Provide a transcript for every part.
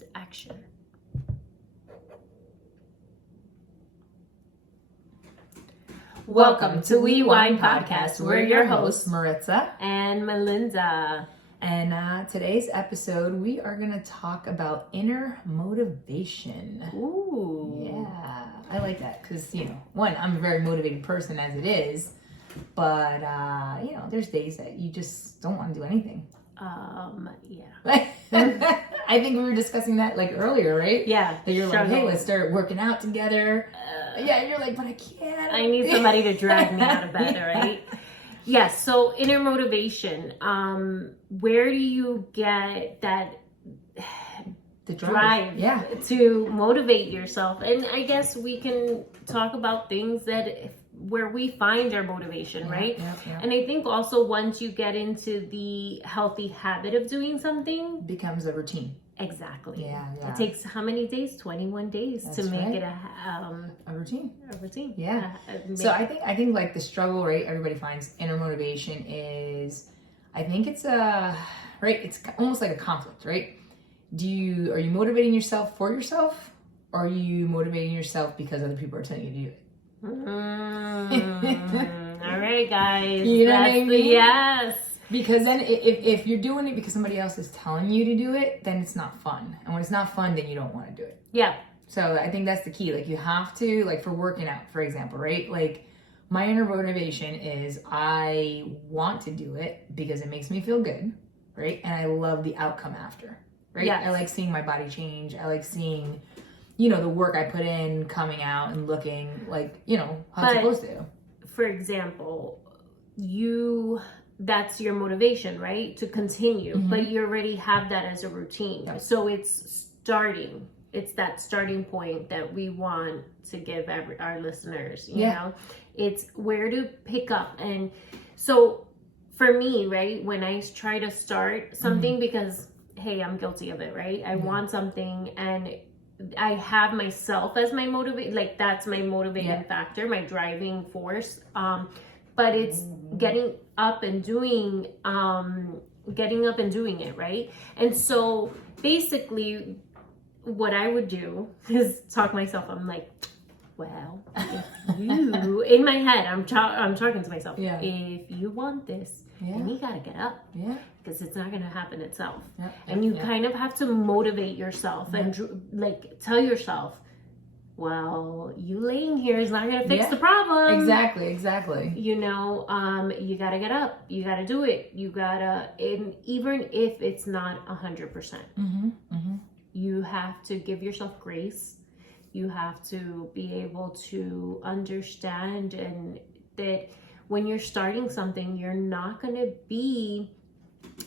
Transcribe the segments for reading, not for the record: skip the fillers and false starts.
and action. Welcome to Unwind Podcast. We're your hosts, Maritza and Melinda. And today's episode, we are going to talk about inner motivation. Ooh. Yeah, I like that because, one, I'm a very motivated person as it is, but, there's days that you just don't want to do anything. Yeah. I think we were discussing that earlier, right? Yeah. That you're like, hey, let's start working out together. Yeah, you're like, but I can't. I need somebody to drag me out of bed, right? Yes. So inner motivation. Where do you get that the drive to motivate yourself? And I guess we can talk about things where we find our motivation, right? Yeah. And I think also once you get into the healthy habit of doing something, becomes a routine. Exactly. Yeah. It takes how many days? 21 days to make it a routine. A routine. Yeah. So I think the struggle, right? Everybody finds inner motivation is, I think it's it's almost like a conflict, right? Are you motivating yourself for yourself, or are you motivating yourself because other people are telling you to do it? All right, guys. You know what I mean? Yes. Because then if you're doing it because somebody else is telling you to do it, then it's not fun. And when it's not fun, then you don't want to do it. Yeah. So I think that's the key. You have to, for working out, for example, right? My inner motivation is I want to do it because it makes me feel good, right? And I love the outcome after, right? Yes. I like seeing my body change. I like seeing, the work I put in coming out and looking how it's supposed to. For example, that's your motivation, right? To continue, but you already have that as a routine. Yep. So it's that starting point that we want to give our listeners, you know, it's where to pick up. And so for me, right, when I try to start something, because, hey, I'm guilty of it, right? I want something and I have myself as my that's my motivating factor, my driving force. But it's getting up and doing it, right? And so basically what I would do is talk myself. I'm like, well, if you, in my head, I'm talking to myself. Yeah. If you want this, then you got to get up. Yeah. Because it's not going to happen itself. Yeah. And you kind of have to motivate yourself and tell yourself, well, you laying here is not going to fix the problem. Exactly. You got to get up. You got to do it. You got to, and even if it's not 100%, you have to give yourself grace. You have to be able to understand and that when you're starting something, you're not going to be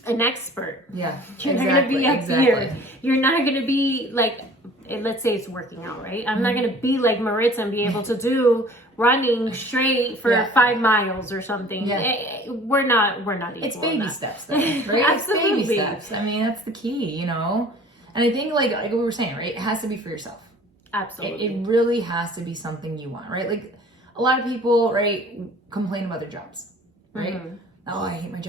an expert. Yeah. You're not going to be up here. You're not going to be let's say it's working out, right? I'm not going to be like Maritza and be able to do running straight for 5 miles or something. Yeah. We're not equal. It's baby steps, though, right? Absolutely. It's baby steps. I mean, that's the key, And I think, like we were saying, right? It has to be for yourself. Absolutely. It really has to be something you want, right? A lot of people, right, complain about their jobs, right? Oh, I hate my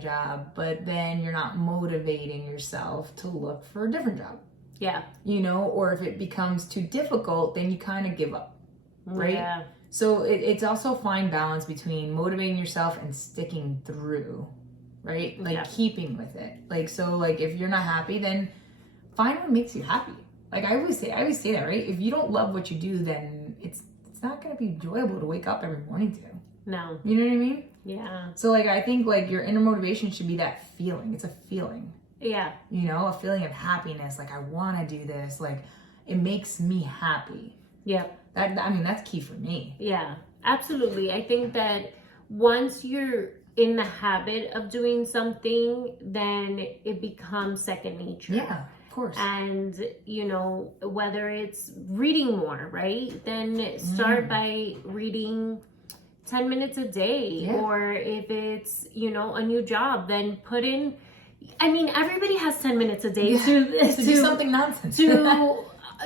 job. But then you're not motivating yourself to look for a different job. Yeah. Or if it becomes too difficult, then you kind of give up, right? Yeah. So it's also fine balance between motivating yourself and sticking through, right? Keeping with it. If you're not happy, then find what makes you happy. I always say that, right? If you don't love what you do, then it's not going to be enjoyable to wake up every morning to. No. You know what I mean? Yeah. So I think your inner motivation should be that feeling. It's a feeling. Yeah. A feeling of happiness. I want to do this. It makes me happy. Yeah. That's key for me. Yeah, absolutely. I think that once you're in the habit of doing something, then it becomes second nature. Yeah. Of course. And, whether it's reading more, right? Then start by reading 10 minutes a day. Or if it's, a new job, then put in, everybody has 10 minutes a day to do something nonsense.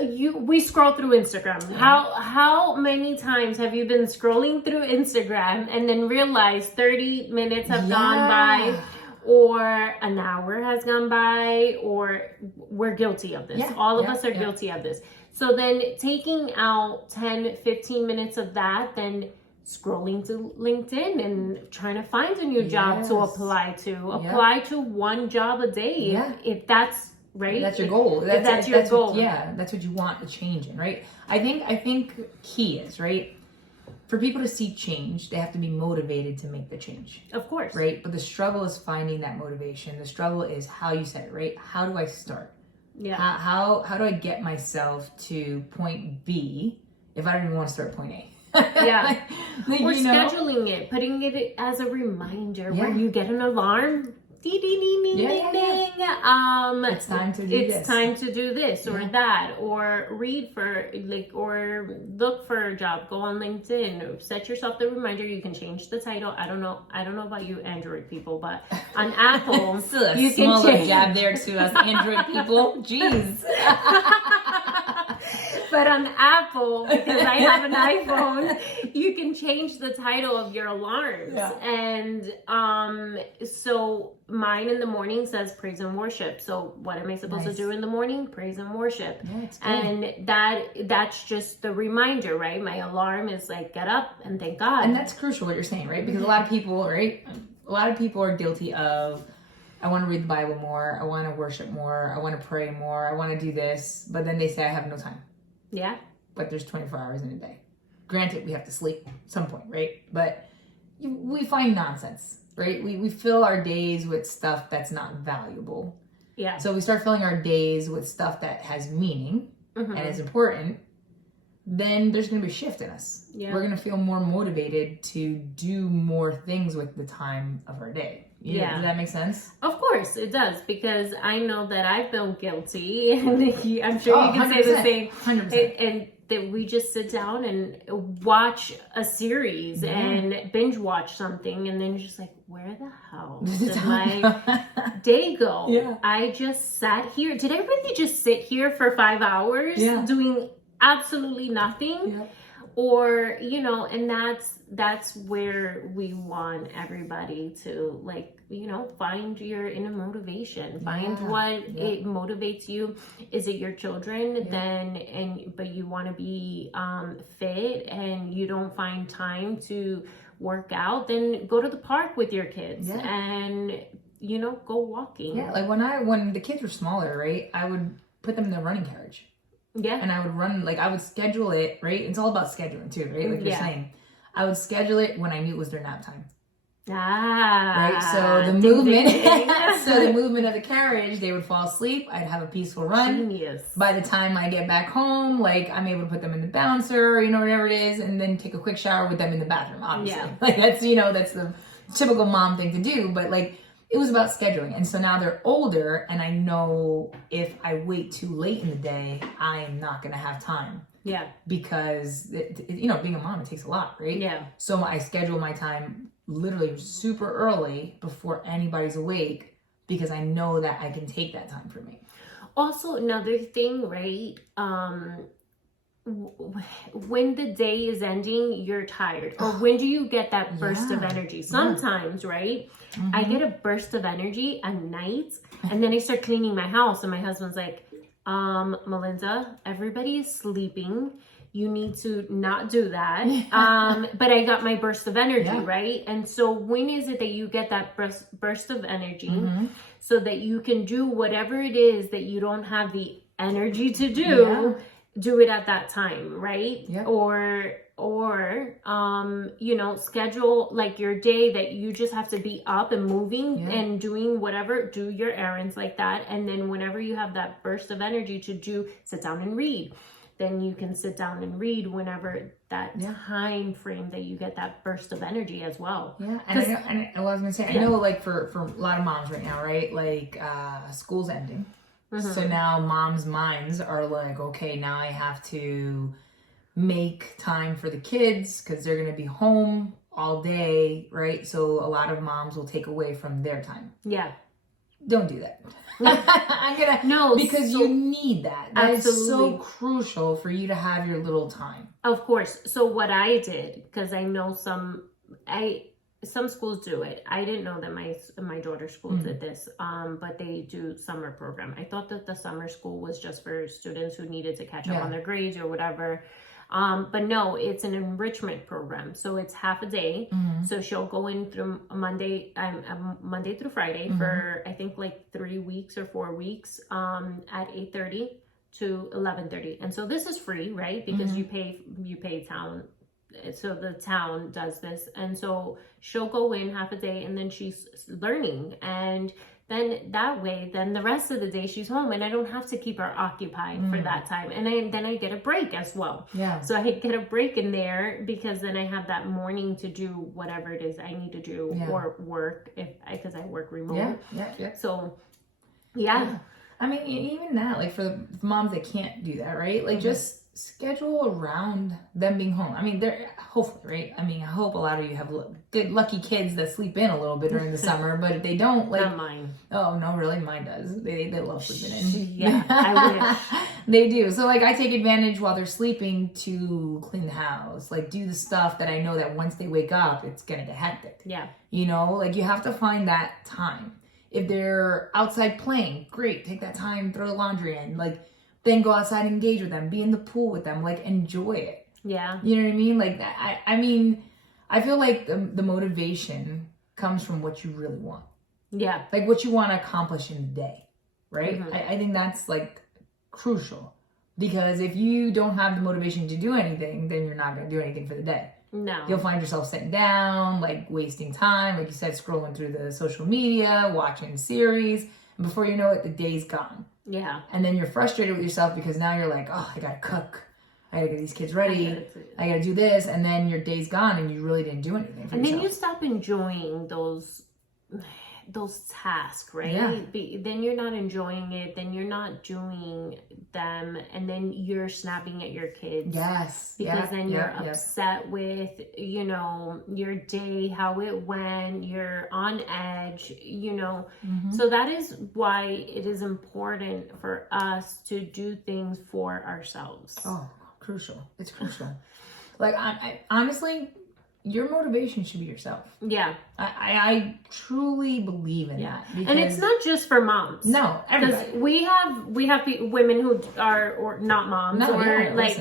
We scroll through Instagram. How many times have you been scrolling through Instagram and then realize 30 minutes have gone by? or an hour has gone by, or we're guilty of this. All of us are guilty of this. So then taking out 10, 15 minutes of that, then scrolling to LinkedIn and trying to find a new job to apply to. Apply to one job a day if that's right. That's your goal. That's your goal. That's what you want to change in, right? I think key is, right? For people to see change, they have to be motivated to make the change. Of course. Right? But the struggle is finding that motivation. The struggle is how you said it, right? How do I start? Yeah. How do I get myself to point B if I don't even want to start point A? Yeah. Or scheduling it, putting it as a reminder when you get an alarm. Ding, ding, ding, ding, ding, ding. It's time to do this. It's time to do this or that, or read for or look for a job. Go on LinkedIn. Set yourself the reminder. You can change the title. I don't know about you Android people, but on Apple, still a you smaller can jab there to us Android people. Jeez. But on Apple, because I have an iPhone, you can change the title of your alarms. And so mine in the morning says praise and worship. So what am I supposed to do in the morning? Praise and worship. And that's just the reminder, right? My alarm is like, get up and thank God. And that's crucial what you're saying, right? Because a lot of people, right? A lot of people are guilty of, I want to read the Bible more. I want to worship more. I want to pray more. I want to do this. But then they say, I have no time. Yeah. But there's 24 hours in a day. Granted, we have to sleep at some point, right? But we find nonsense, right? We fill our days with stuff that's not valuable. Yeah. So we start filling our days with stuff that has meaning and is important. Then there's going to be a shift in us. Yeah. We're going to feel more motivated to do more things with the time of our day. Yeah. Does that make sense? Of course it does, because I know that I feel guilty, and I'm sure you can say the same. 100%. And that we just sit down and watch a series and binge watch something, and then you're just like, where the hell did my day go? Yeah. I just sat here. Did I really just sit here for 5 hours doing absolutely nothing? Or, and that's where we want everybody to, find your inner motivation. Find what it motivates you. Is it your children? But you want to be fit and you don't find time to work out, then go to the park with your kids and, go walking. Yeah, like when the kids were smaller, right, I would put them in the running carriage. Yeah. And I would run, I would schedule it, right? It's all about scheduling too, right? Like you're saying. I would schedule it when I knew it was their nap time. Right? So the movement of the carriage, they would fall asleep. I'd have a peaceful run. Genius. By the time I get back home, I'm able to put them in the bouncer, whatever it is, and then take a quick shower with them in the bathroom, obviously. Yeah. That's the typical mom thing to do, but it was about scheduling. And so now they're older, and I know if I wait too late in the day, I am not going to have time. Yeah. Because, being a mom, it takes a lot, right? Yeah. So I schedule my time literally super early before anybody's awake, because I know that I can take that time for me. Also, another thing, right? When the day is ending, you're tired. Or when do you get that burst of energy? Sometimes, right? Mm-hmm. I get a burst of energy at night, and then I start cleaning my house, and my husband's like, Melinda, everybody is sleeping. You need to not do that. But I got my burst of energy, right? And so when is it that you get that burst of energy so that you can do whatever it is that you don't have the energy to do? Do it at that time, right? Yep. Or schedule your day that you just have to be up and moving and doing whatever, do your errands like that. And then whenever you have that burst of energy to sit down and read, then you can sit down and read whenever that time frame that you get that burst of energy as well. Yeah, and I was going to say, I know for a lot of moms right now, right? School's ending. Mm-hmm. So now moms' minds are okay, now I have to make time for the kids because they're going to be home all day, right? So a lot of moms will take away from their time. Yeah. Don't do that. Because you need that. That is so crucial for you to have your little time. Of course. So what I did, because I know some schools do it. I didn't know that my daughter's school did this, but they do summer program. I thought that the summer school was just for students who needed to catch up on their grades or whatever. But no, it's an enrichment program. So it's half a day. So she'll go in through Monday through Friday for I think like 3 weeks or 4 weeks at 8:30 to 11:30. And so this is free, right? Because you pay town. So the town does this. And so she'll go in half a day and then she's learning. And then that way, then the rest of the day she's home and I don't have to keep her occupied for that time. And then I get a break as well. Yeah. So I get a break in there because then I have that morning to do whatever it is I need to do or work because I work remote. Yeah. So, yeah. I mean, even that, like for the moms that can't do that, right? Like just schedule around them being home. I mean, they're hopefully, right? I mean, I hope a lot of you have good, lucky kids that sleep in a little bit during the summer, but if they don't, like, not mine. Oh no, really, mine does. They love sleeping in. Yeah, I wish they do. So like, I take advantage while they're sleeping to clean the house, like do the stuff that I know that once they wake up, it's gonna get hectic. Yeah, you know, like you have to find that time. If they're outside playing, great, take that time, throw the laundry in, like. Then go outside and engage with them, be in the pool with them, like enjoy it. Yeah. You know what I mean? Like I mean, I feel like the motivation comes from what you really want. Yeah. Like what you want to accomplish in the day, right? I think that's like crucial because if you don't have the motivation to do anything, then you're not going to do anything for the day. No. You'll find yourself sitting down, like wasting time, like you said, scrolling through the social media, watching series, and before you know it, the day's gone. Yeah. And then you're frustrated with yourself because now you're like, oh, I gotta cook. I gotta get these kids ready. I gotta do this. And then your day's gone and you really didn't do anything for yourself. And then you stop enjoying those tasks, right? Yeah. Then you're not enjoying it. Then you're not doing them. And then you're snapping at your kids. Yes. Because then you're upset with, you know, your day, how it went. You're on edge, you know. So that is why it is important for us to do things for ourselves. Oh, crucial. It's crucial. Like, I honestly... Your motivation should be yourself. Yeah. I truly believe in that. And it's not just for moms. No, everybody. Because we have women who are or not moms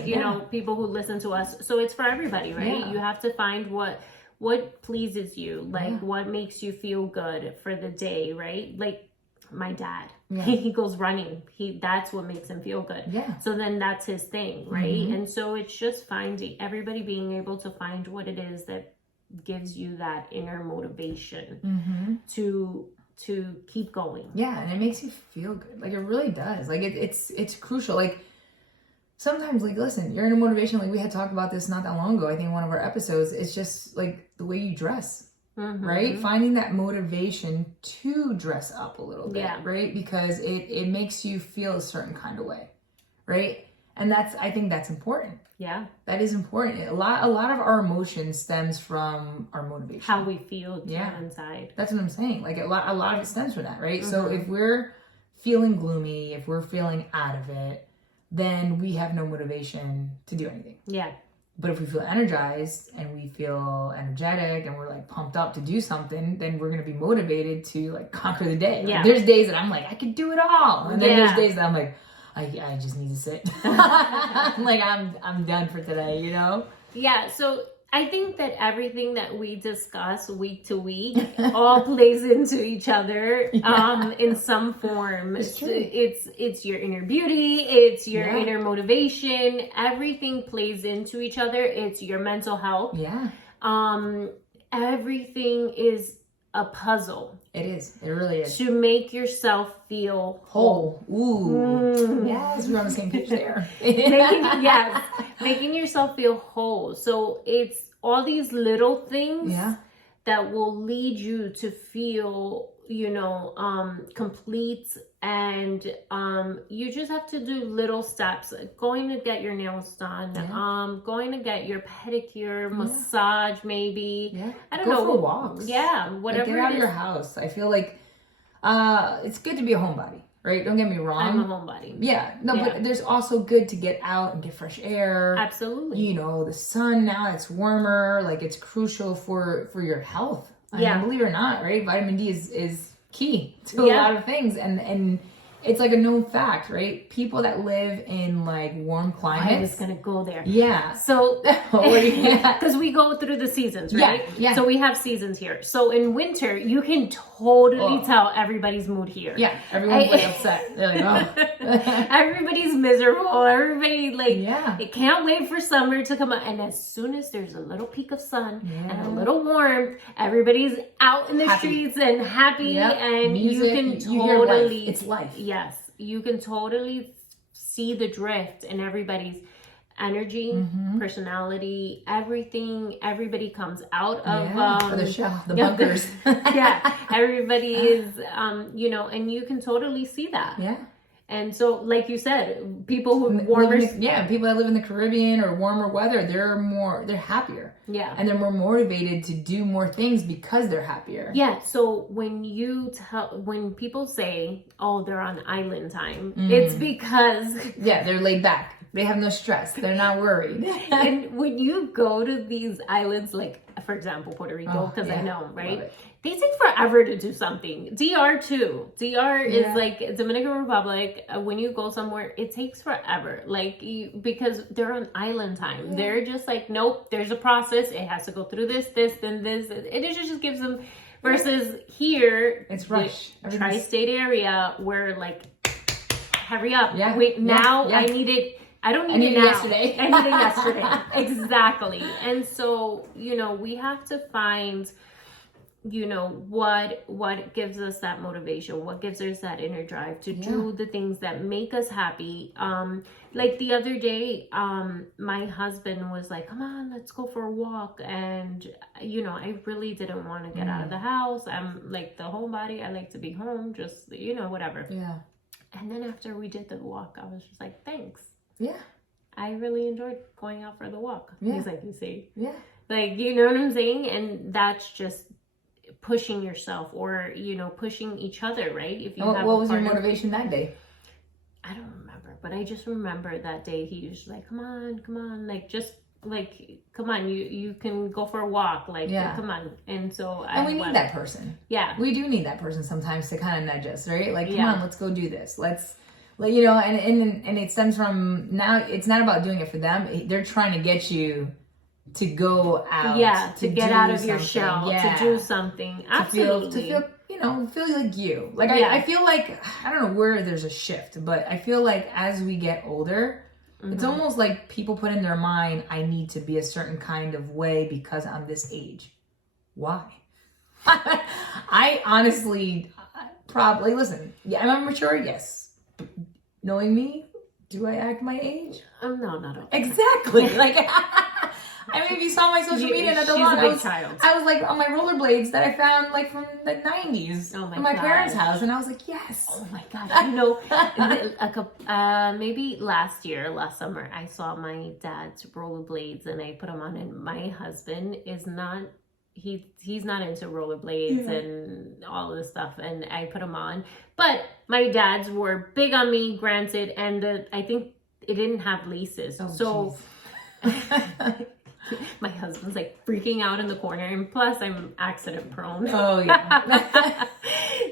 you know, people who listen to us. So it's for everybody, right? Yeah. You have to find what pleases you, like what makes you feel good for the day, right? Like my dad. Yeah. He goes running. That's what makes him feel good. Yeah. So then that's his thing, right? And so it's just finding everybody being able to find what it is that gives you that inner motivation to keep going. Yeah, and it makes you feel good. Like it really does. Like it's crucial. Like sometimes, like listen, your inner motivation. Like we had talked about this not that long ago. I think in one of our episodes. It's just like the way you dress. Right? Finding that motivation to dress up a little bit, right? Because it makes you feel a certain kind of way, right? And I think that's important. Yeah. That is important. A lot of our emotion stems from our motivation. How we feel inside. That's what I'm saying. Like a lot of it stems from that, right? So if we're feeling gloomy, if we're feeling out of it, then we have no motivation to do anything. Yeah. But if we feel energized and we feel energetic and we're like pumped up to do something, then we're going to be motivated to like conquer the day. Yeah. Like, there's days that I'm like, I could do it all. And then there's days that I'm like, I just need to sit. Like I'm done for today, you know? Yeah. So I think that everything that we discuss week to week all plays into each other in some form. It's your inner beauty, it's your inner motivation. Everything plays into each other. It's your mental health. Yeah. Everything is a puzzle. It is. It really is. To make yourself feel whole. Ooh. Yes, we're on the same page there. Making yourself feel whole. So it's all these little things that will lead you to feel, you know, complete. And you just have to do little steps. Going to get your nails done, going to get your pedicure, massage maybe. Yeah. I don't know. Go for walks. Yeah, whatever. Like get out of your house. I feel like it's good to be a homebody, right? Don't get me wrong. I'm a homebody. Yeah. No, but there's also good to get out and get fresh air. Absolutely. You know, the sun now, it's warmer. Like, it's crucial for your health. I mean, believe it or not, right? Vitamin D is key to a lot of things. And it's like a known fact, right? People that live in like warm climates. I was gonna go there. Yeah. So, because we go through the seasons, right? Yeah. So we have seasons here. So in winter, you can totally tell everybody's mood here. Yeah. Everyone's like upset. They're like, oh. Everybody's miserable. Everybody it can't wait for summer to come out. And as soon as there's a little peak of sun and a little warmth, everybody's out in the streets and happy, and music, you can you hear life. totally. It's life. Yes, you can totally see the drift in everybody's energy, personality, everything. Everybody comes out of the shell, the bunkers. Everybody is, you know, and you can totally see that. Yeah. And so, like you said, people who people that live in the Caribbean or warmer weather, they're happier. Yeah. And they're more motivated to do more things because they're happier. Yeah. So when people say, oh, they're on island time, it's because they're laid back. They have no stress. They're not worried. And when you go to these islands, like, for example, Puerto Rico, because I know, right? They take forever to do something. DR too. DR is like Dominican Republic. When you go somewhere, it takes forever. Like, because they're on island time. They're just like, nope, there's a process. It has to go through this, then this. It just gives them, versus here, it's rush. Tri-state area where like, hurry up. Wait, I need it. I don't need it now. Yesterday. I need it yesterday. Exactly. And so, you know, we have to find, you know, what gives us that motivation, what gives us that inner drive to do the things that make us happy. Like the other day, my husband was like, come on, let's go for a walk. And, you know, I really didn't want to get out of the house. I'm like the homebody. I like to be home, just, you know, whatever. Yeah. And then after we did the walk, I was just like, thanks. Yeah. I really enjoyed going out for the walk. Yeah. He's like, you see? Yeah. Like, you know what I'm saying? And that's just pushing yourself, or, you know, pushing each other, right? If you have what was your motivation that day? I don't remember, but I just remember that day he was like, come on, like, just like, come on, you can go for a walk, like, come on. And so we need that person. Yeah. We do need that person sometimes to kind of nudge us, right? Like, come on, let's go do this. Let's, like, you know, and it stems from, now it's not about doing it for them. They're trying to get you to go out. To get out of your shell, to do something. Absolutely. To feel, you know, feel like you. Like, I feel like, I don't know where there's a shift, but I feel like as we get older, it's almost like people put in their mind, I need to be a certain kind of way because I'm this age. Why? I honestly probably, listen, I'm mature, yes. Knowing me, do I act my age? No, not at all. Exactly. Like, I mean, if you saw my social media at the lawn, I was like on my rollerblades that I found like from the 90s in my parents' house, and I was like, yes. Oh my gosh. You know, maybe last summer, I saw my dad's rollerblades and I put them on, and my husband is not, he's not into rollerblades and all this stuff, and I put them on. But my dad's were big on me, granted, and I think it didn't have laces. My husband's like freaking out in the corner, and plus I'm accident prone. Oh yeah.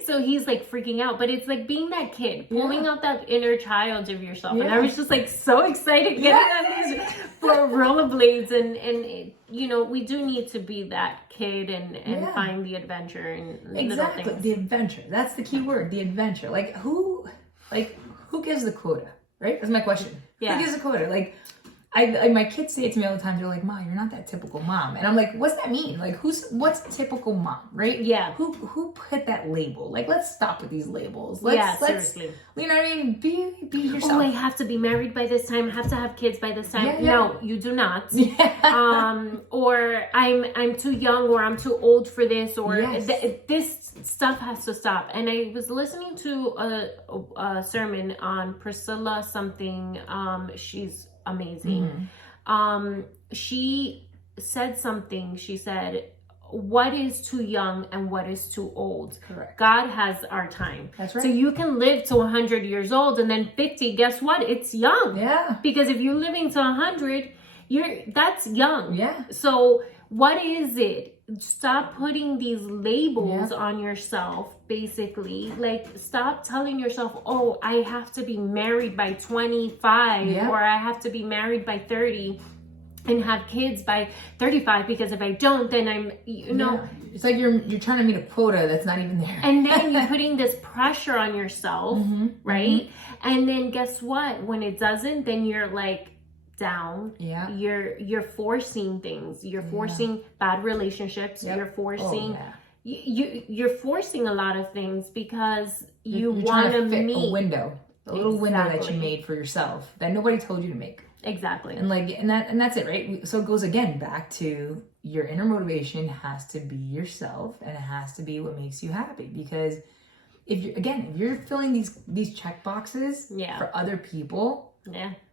So he's like freaking out, but it's like being that kid, pulling out that inner child of yourself. And I was just like so excited getting on these for rollerblades, and it, you know, we do need to be that kid and find the adventure and exactly little things. The adventure. That's the key word, the adventure. Like who gives the quota, right? That's my question. Yeah. Who gives the quota? Like, my kids say it to me all the time. They're like, "Ma, you're not that typical mom," and I'm like, "What's that mean? Like, what's typical mom, right? Yeah. Who put that label? Like, let's stop with these labels. Seriously. You know what I mean? Be yourself. Oh, I have to be married by this time. I have to have kids by this time. Yeah. No, you do not. Or I'm too young, or I'm too old for this, or this stuff has to stop. And I was listening to a sermon on Priscilla something. She's amazing. She said something. She said, what is too young and what is too old. Correct. God has our time. That's right. So you can live to 100 years old, and then 50, guess what? It's young. Yeah. Because if you're living to 100, that's young. Yeah. So what is it? Stop putting these labels on yourself, basically. Like, stop telling yourself, oh, I have to be married by 25 or I have to be married by 30 and have kids by 35, because if I don't, then I'm, It's like you're trying to meet a quota that's not even there. And then you're putting this pressure on yourself, right? And then guess what? When it doesn't, then you're like down. Yeah. You're forcing things. You're forcing bad relationships. You're forcing you're forcing a lot of things because you want to meet a window. A little window that you made for yourself that nobody told you to make. Exactly. And that's it, right? So it goes again back to your inner motivation has to be yourself, and it has to be what makes you happy. Because if you're filling these check boxes for other people,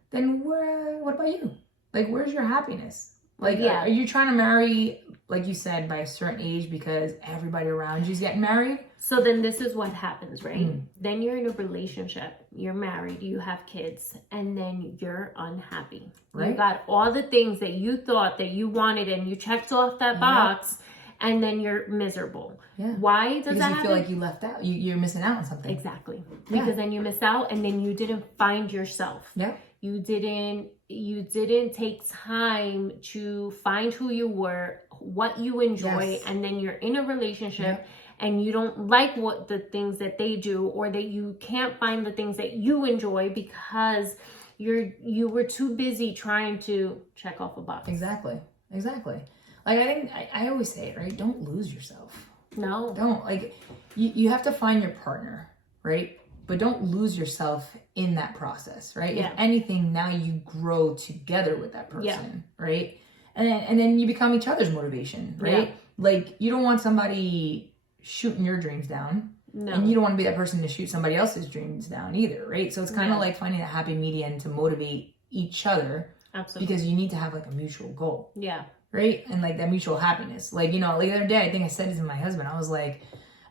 then what about you? Like, where's your happiness? Like, are you trying to marry, like you said, by a certain age because everybody around you's getting married? So then this is what happens, right? Then you're in a relationship, you're married, you have kids, and then you're unhappy. Right. You got all the things that you thought that you wanted and you checked off that box, and then you're miserable. Yeah. Why does that happen? Because you feel like you left out. You're missing out on something. Exactly. Because then you missed out, and then you didn't find yourself. Yeah. You didn't take time to find who you were, what you enjoy, and then you're in a relationship and you don't like what the things that they do, or that you can't find the things that you enjoy because you were too busy trying to check off a box. Exactly. Like, I think I always say it, right? Don't lose yourself. No. Don't. Like, you have to find your partner, right? But don't lose yourself in that process, right? Yeah. If anything, now you grow together with that person, right? And then you become each other's motivation, right? Yeah. Like, you don't want somebody shooting your dreams down. No. And you don't want to be that person to shoot somebody else's dreams down either, right? So it's kind of like finding a happy medium to motivate each other. Absolutely. Because you need to have like a mutual goal. Yeah. Right? And like that mutual happiness. Like, like the other day, I think I said it to my husband. I was like,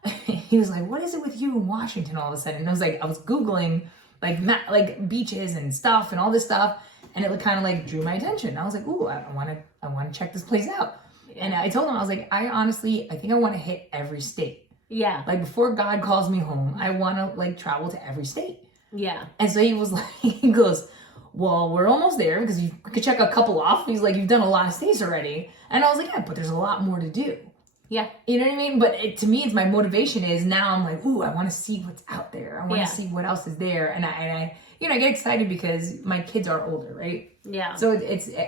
he was like, what is it with you in Washington all of a sudden? And I was like, I was Googling like beaches and stuff and all this stuff. And it kind of like drew my attention. I was like, ooh, I want to check this place out. Yeah. And I told him, I was like, I think I want to hit every state. Yeah. Like, before God calls me home, I want to like travel to every state. Yeah. And so he was like, he goes, well, we're almost there because you could check a couple off. He's like, you've done a lot of states already. And I was like, yeah, but there's a lot more to do. Yeah. You know what I mean? But to me, it's my motivation is now I'm like, ooh, I want to see what's out there. I want to see what else is there. And I get excited because my kids are older, right? Yeah. So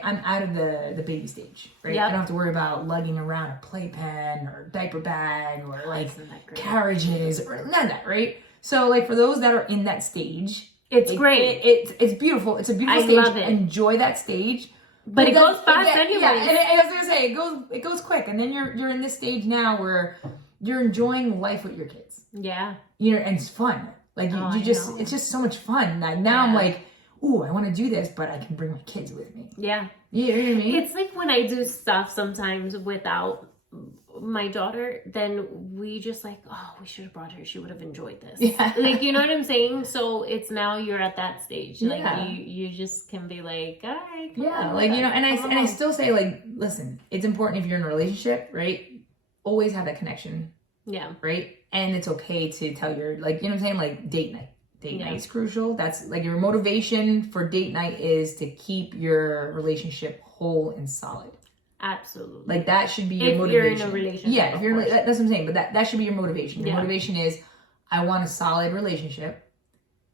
I'm out of the baby stage, right? Yep. I don't have to worry about lugging around a playpen or diaper bag or like carriages or none of that, right? So like for those that are in that stage, it's great. It's beautiful. It's a beautiful stage. Love it. Enjoy that stage. But it goes fast anyway. Yeah, and I was gonna say it goes quick, and then you're in this stage now where you're enjoying life with your kids. Yeah. And it's fun. Like it's just so much fun. Now I'm like, ooh, I want to do this, but I can bring my kids with me. Yeah. You know what I mean? It's like when I do stuff sometimes without my daughter, then we just like, oh, we should have brought her. She would have enjoyed this. Yeah. Like, you know what I'm saying? So it's now you're at that stage. Like you just can be like, all right. Yeah. Like, and I still say, like, listen, it's important if you're in a relationship, right? Always have that connection. Yeah. Right? And it's okay to tell your, like, you know what I'm saying? Like, date night. Date night is crucial. That's like your motivation for date night is to keep your relationship whole and solid. Absolutely. Like, that should be your motivation. If you're in a relationship. Yeah, if you're that's what I'm saying. But that should be your motivation. Your motivation is, I want a solid relationship.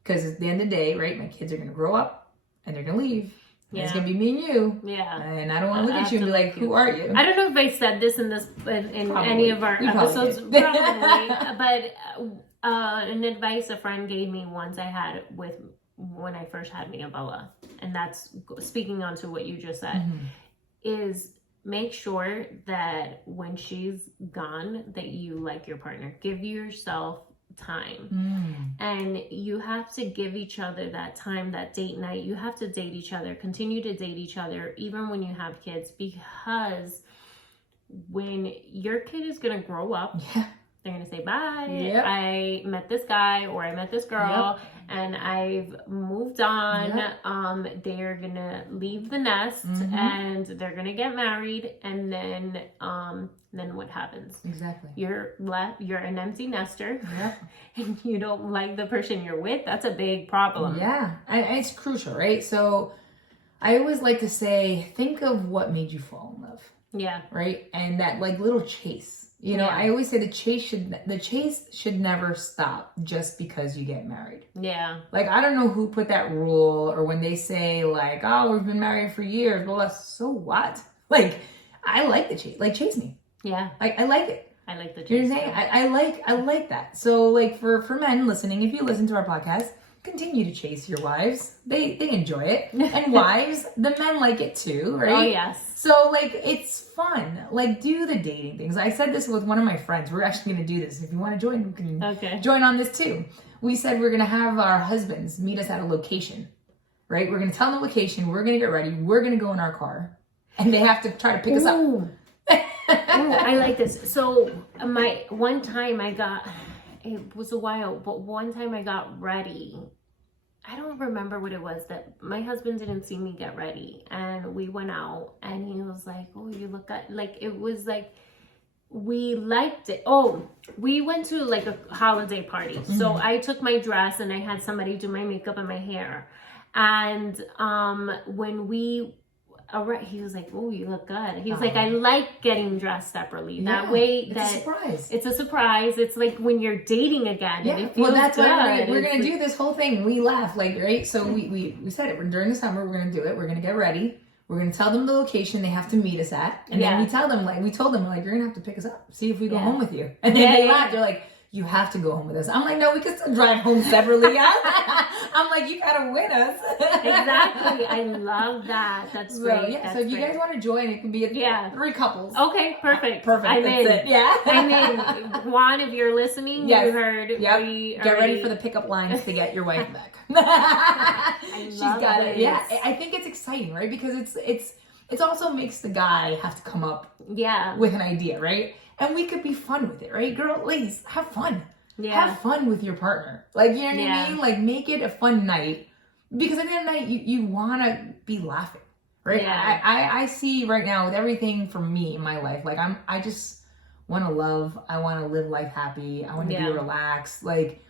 Because at the end of the day, right, my kids are going to grow up and they're going to leave. Yeah. It's going to be me and you. Yeah. And I don't want to look at you and be like, who are you? I don't know if I said this in any of our episodes. Probably. But an advice a friend gave me once I had when I first had Mia Bella, and that's speaking on to what you just said, is make sure that when she's gone that you like your partner. Give yourself time. And you have to give each other that time, that date night. You have to date each other, continue to date each other even when you have kids, because when your kid is going to grow up, Yeah. they're going to say, bye. Yep. I met this guy or I met this girl and I've moved on. They're going to leave the nest and they're going to get married. And then what happens? Exactly. You're an empty nester. Yep. And you don't like the person you're with. That's a big problem. Yeah. And it's crucial, right? So I always like to say, think of what made you fall in love. Yeah. Right? And that like little chase. You know, I always say the chase should never stop just because you get married. Yeah. Like, I don't know who put that rule, or when they say like, oh, we've been married for years. Well, so what? Like, I like the chase. Like, chase me. Yeah. Like, I like it. I like the chase. You know what I'm saying? I like that. So like for men listening, if you listen to our podcast, continue to chase your wives. They enjoy it. And wives, the men like it too, right? Oh, yes. So, like, it's fun. Like, do the dating things. I said this with one of my friends. We're actually going to do this. If you want to join, you can join on this too. We said we're going to have our husbands meet us at a location, right? We're going to tell them the location. We're going to get ready. We're going to go in our car. And they have to try to pick us up. Ooh, I like this. So, one time it was a while, but one time I got ready. I don't remember what it was that my husband didn't see me get ready, and we went out and he was like, oh, you look good. Like, it was like, we liked it. Oh, we went to like a holiday party. So I took my dress and I had somebody do my makeup and my hair. And when we he was like, oh, you look good. He was like, I like getting dressed separately. That way it's a surprise. It's a surprise. It's like when you're dating again. Yeah. And it feels well, that's good. why we're going to do this whole thing. We laugh, like, right? So we said it. During the summer, we're going to do it. We're going to get ready. We're going to tell them the location they have to meet us at. And then we told them, like, you're going to have to pick us up. See if we go home with you. And then they laugh. They're like, you have to go home with us. I'm like, no, we can still drive home separately. I'm like, you gotta win us. Exactly. I love that. That's great. Yeah. So if you guys want to join, it can be 3 couples. Okay, perfect. Perfect. I'm in. It. Yeah. I'm in. Juan, if you're listening, you heard. Yep. Get ready for the pickup lines to get your wife back. She's got it. Yeah. I think it's exciting, right? Because it also makes the guy have to come up with an idea, right? And we could be fun with it, right? Ladies, have fun. Yeah. Have fun with your partner. Like, you know what I mean? Like, make it a fun night. Because at the end of the night, you want to be laughing, right? Yeah. I see right now with everything for me in my life, like, I just want to love. I want to live life happy. I want to be relaxed. Like,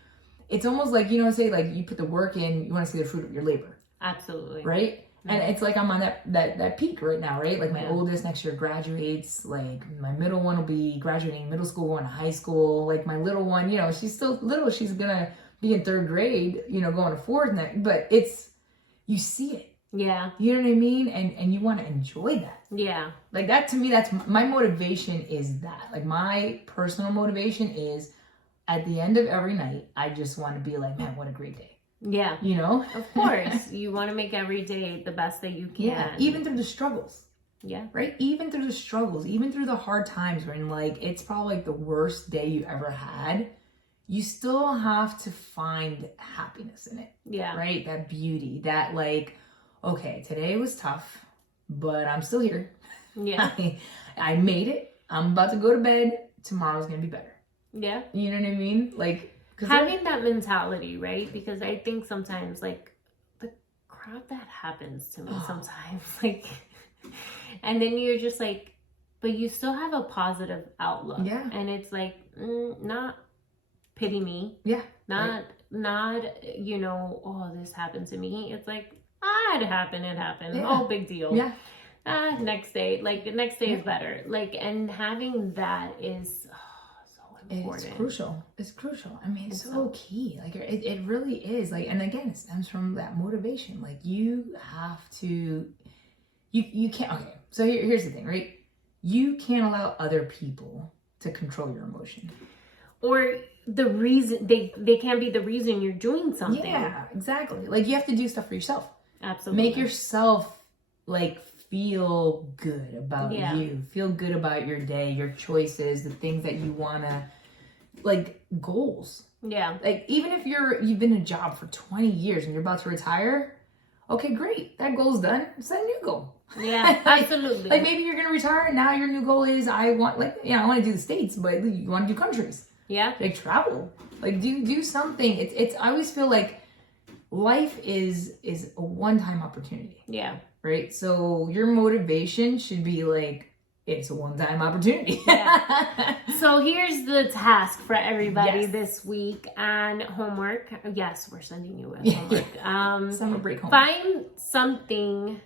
it's almost like, say, like, you put the work in, you want to see the fruit of your labor. Absolutely. Right? And it's like I'm on that peak right now, right? Like my oldest next year graduates. Like my middle one will be graduating middle school, going to high school. Like my little one, she's still little. She's going to be in 3rd grade, going to 4th next. But you see it. Yeah. You know what I mean? And you want to enjoy that. Yeah. Like that, to me, that's my motivation is that. Like my personal motivation is at the end of every night, I just want to be like, man, what a great day. Yeah. Of course. You want to make every day the best that you can. Yeah. Even through the struggles. Yeah. Right? Even through the struggles, even through the hard times when like it's probably like the worst day you ever had, you still have to find happiness in it. Yeah. Right? That beauty, that like, okay, today was tough, but I'm still here. Yeah. I made it. I'm about to go to bed. Tomorrow's going to be better. Yeah. You know what I mean? Like, having that mentality, right? Because I think sometimes, like, the crap that happens to me sometimes, like, and then you're just like, but you still have a positive outlook. Yeah. And it's like, not pity me. Yeah. Not, oh, this happened to me. It's like, it happened. Yeah. Oh, big deal. Yeah. Next day is better. Like, and having that is important. It's crucial. I mean, it's so key. Like, it really is. Like, and again, it stems from that motivation. Like, you have to, you can't, okay. So here's the thing, right? You can't allow other people to control your emotion. Or the reason, they can't be the reason you're doing something. Yeah, exactly. Like, you have to do stuff for yourself. Absolutely. Make yourself, like, feel good about you. Feel good about your day, your choices, the things that you want to, like, goals. Yeah. Like, even if you've been in a job for 20 years and you're about to retire, Okay, great. That goal's done. Set a new goal. Yeah, absolutely. Like maybe you're gonna retire and now your new goal is I want to do the States, but you want to do countries. Yeah. Like travel. Like do something. It's I always feel like life is a one-time opportunity. Yeah. Right? So your motivation should be like, it's a one-time opportunity. Yeah. So here's the task for everybody Yes. this week and homework. Yes, we're sending you a homework. Summer break home. Find something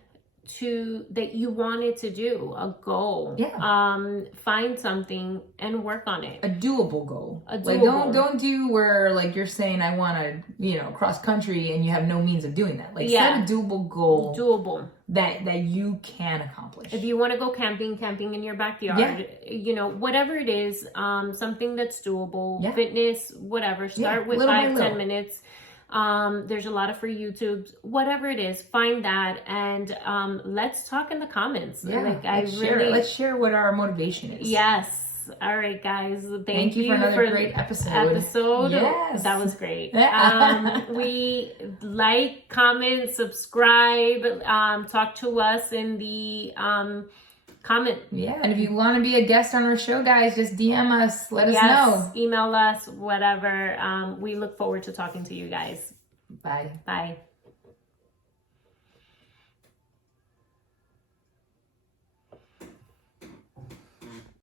that you wanted to do, a goal. Yeah. Find something and work on it. A doable goal. A Like doable. don't do where like you're saying I want to, cross country and you have no means of doing that. Like set a doable goal. Doable. That you can accomplish. If you want to go camping in your backyard, whatever it is, something that's doable, fitness, whatever. Start with 5-10 minutes. There's a lot of free YouTubes, whatever it is, find that and let's talk in the comments. Yeah, let's share what our motivation is. Yes. All right, guys. Thank you for another great episode. Yes. That was great. We like, comment, subscribe, talk to us in the comment. Yeah, and if you want to be a guest on our show, guys, just DM us. Let us know. Email us, whatever. We look forward to talking to you guys. Bye. Bye.